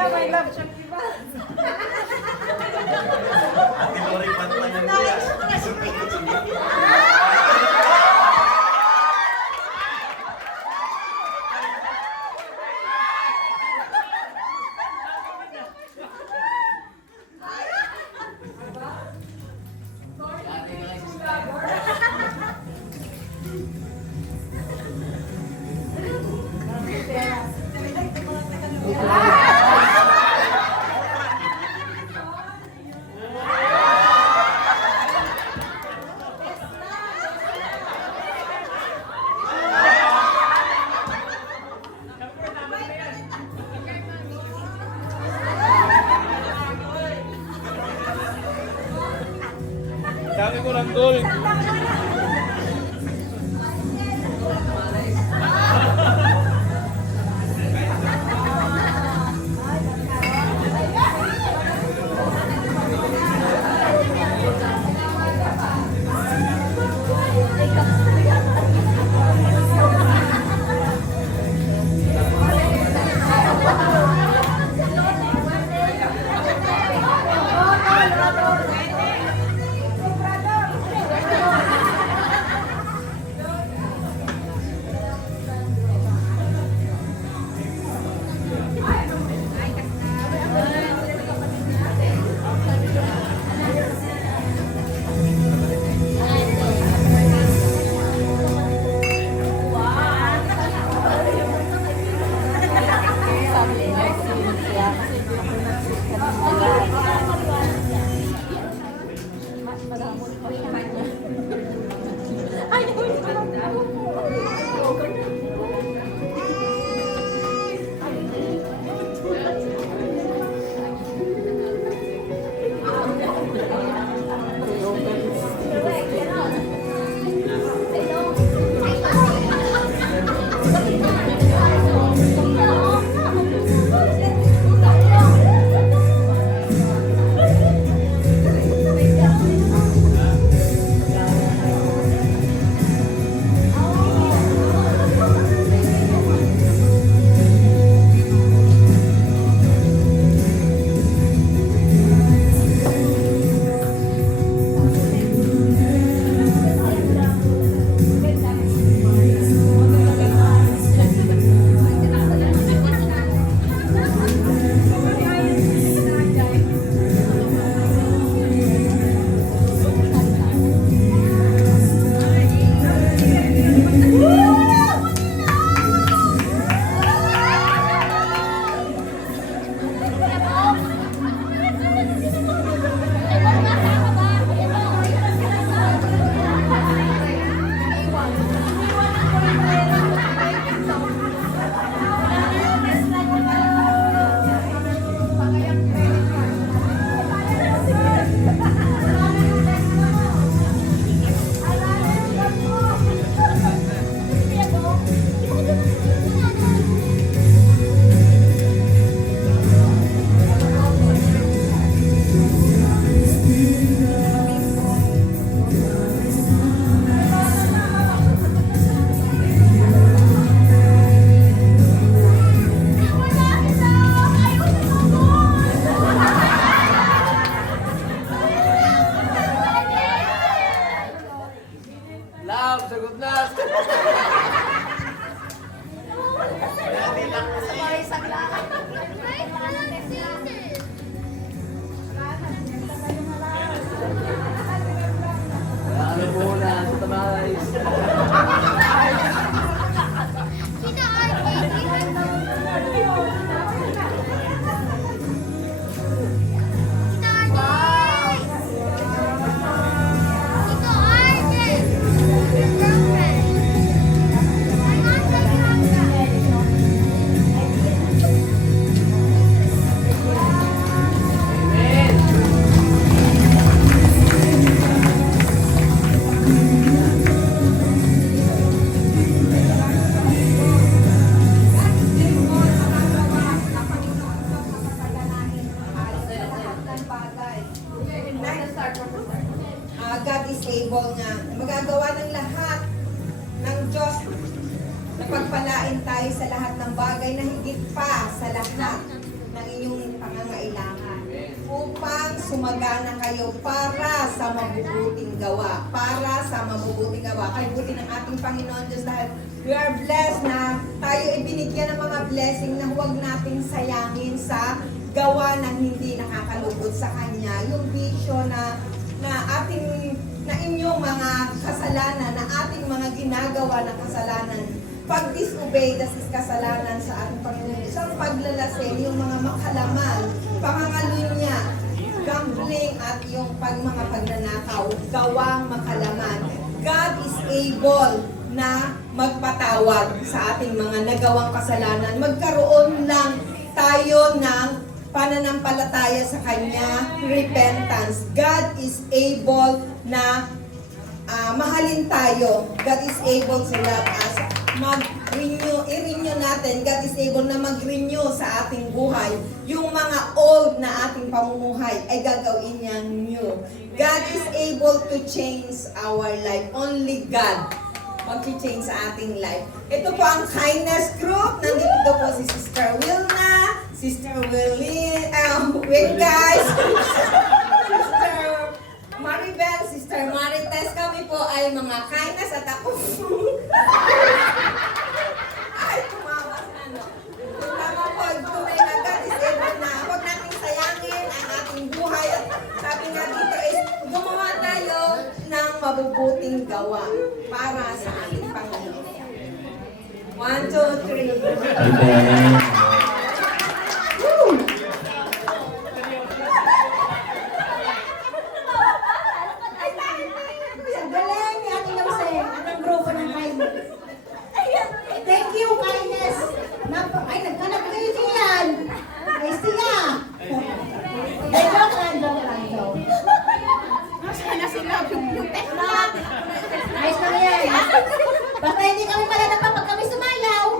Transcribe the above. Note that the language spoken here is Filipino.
siya, may love siyang iba. Ate Lori, pantayan mo yan. Dami ko ng gold. Love, sagot na. Ano muna, sa tabays. God is able nga magagawa ng lahat ng Diyos na pagpalain tayo sa lahat ng bagay na higit pa sa lahat na ng inyong pangangailangan upang sumagana kayo para sa mabubuting gawa. Para sa mabubuting gawa. Kay buti ng ating Panginoon Diyos dahil we are blessed na tayo ibinigyan ng mga blessing na huwag nating sayangin sa gawa ng hindi nakakalugod sa Kanya. Yung bisyo na inyong mga kasalanan, na ating mga ginagawa na kasalanan. Pag disobey, das is kasalanan sa ating Panginoon. Isang paglalasing, yung mga makalaman, pangangalunya, gambling at yung mga pagnanakaw, gawang makalaman. God is able na magpatawad sa ating mga nagawang kasalanan. Magkaroon lang tayo ng pananampalataya sa Kanya, repentance. God is able na mahalin tayo. God is able to love us. I-renew natin. God is able na mag-renew sa ating buhay. Yung mga old na ating pamumuhay ay gagawin niyang new. God is able to change our life. Only God mag-change sa ating life. Ito po ang kindness group. Nandito po si Sister Wilna, Sister Will guys, Sister Maribel, Sister Marites. Kami po ay mga kindness at ako ay tumawa na no. Tama po, tunay na God is able na huwag nating sayangin ang ating buhay. At sabi nga dito is gumawa tayo ng mabubuting gawa para sa ating Panginoon. 1, 2, 3. Amen.